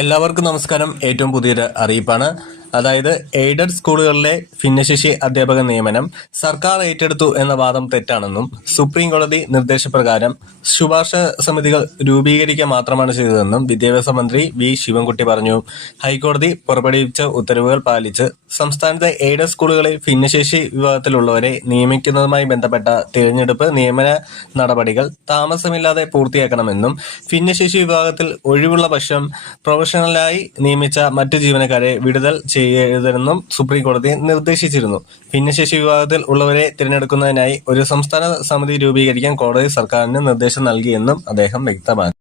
എല്ലാവർക്കും നമസ്കാരം. ഏറ്റവും പുതിയൊരു അറിയിപ്പാണ്. അതായത് എയ്ഡഡ് സ്കൂളുകളിലെ ഭിന്നശേഷി അധ്യാപക നിയമനം സർക്കാർ ഏറ്റെടുത്തു എന്ന വാദം തെറ്റാണെന്നും സുപ്രീം കോടതി നിർദ്ദേശപ്രകാരം ശുപാർശ സമിതികൾ രൂപീകരിക്കുക മാത്രമാണ് ചെയ്തതെന്നും വിദ്യാഭ്യാസ മന്ത്രി വി ശിവൻകുട്ടി പറഞ്ഞു. ഹൈക്കോടതി പുറപ്പെടുവിച്ച ഉത്തരവുകൾ പാലിച്ച് സംസ്ഥാനത്തെ എയ്ഡഡ് സ്കൂളുകളിൽ ഭിന്നശേഷി വിഭാഗത്തിലുള്ളവരെ നിയമിക്കുന്നതുമായി ബന്ധപ്പെട്ട തിരഞ്ഞെടുപ്പ് നിയമന നടപടികൾ താമസമില്ലാതെ പൂർത്തിയാക്കണമെന്നും ഭിന്നശേഷി വിഭാഗത്തിൽ ഒഴിവുള്ള പക്ഷം പ്രൊഫഷണലായി നിയമിച്ച മറ്റു ജീവനക്കാരെ വിടുതൽ ചെയ്യരുതെന്നും സുപ്രീം കോടതി നിർദ്ദേശിച്ചിരുന്നു. ഭിന്നശേഷി വിഭാഗത്തിൽ ഉള്ളവരെ തിരഞ്ഞെടുക്കുന്നതിനായി ഒരു സംസ്ഥാന സമിതി രൂപീകരിക്കാൻ കോടതി സർക്കാരിന് നിർദ്ദേശം നൽകിയെന്നും അദ്ദേഹം വ്യക്തമാക്കി.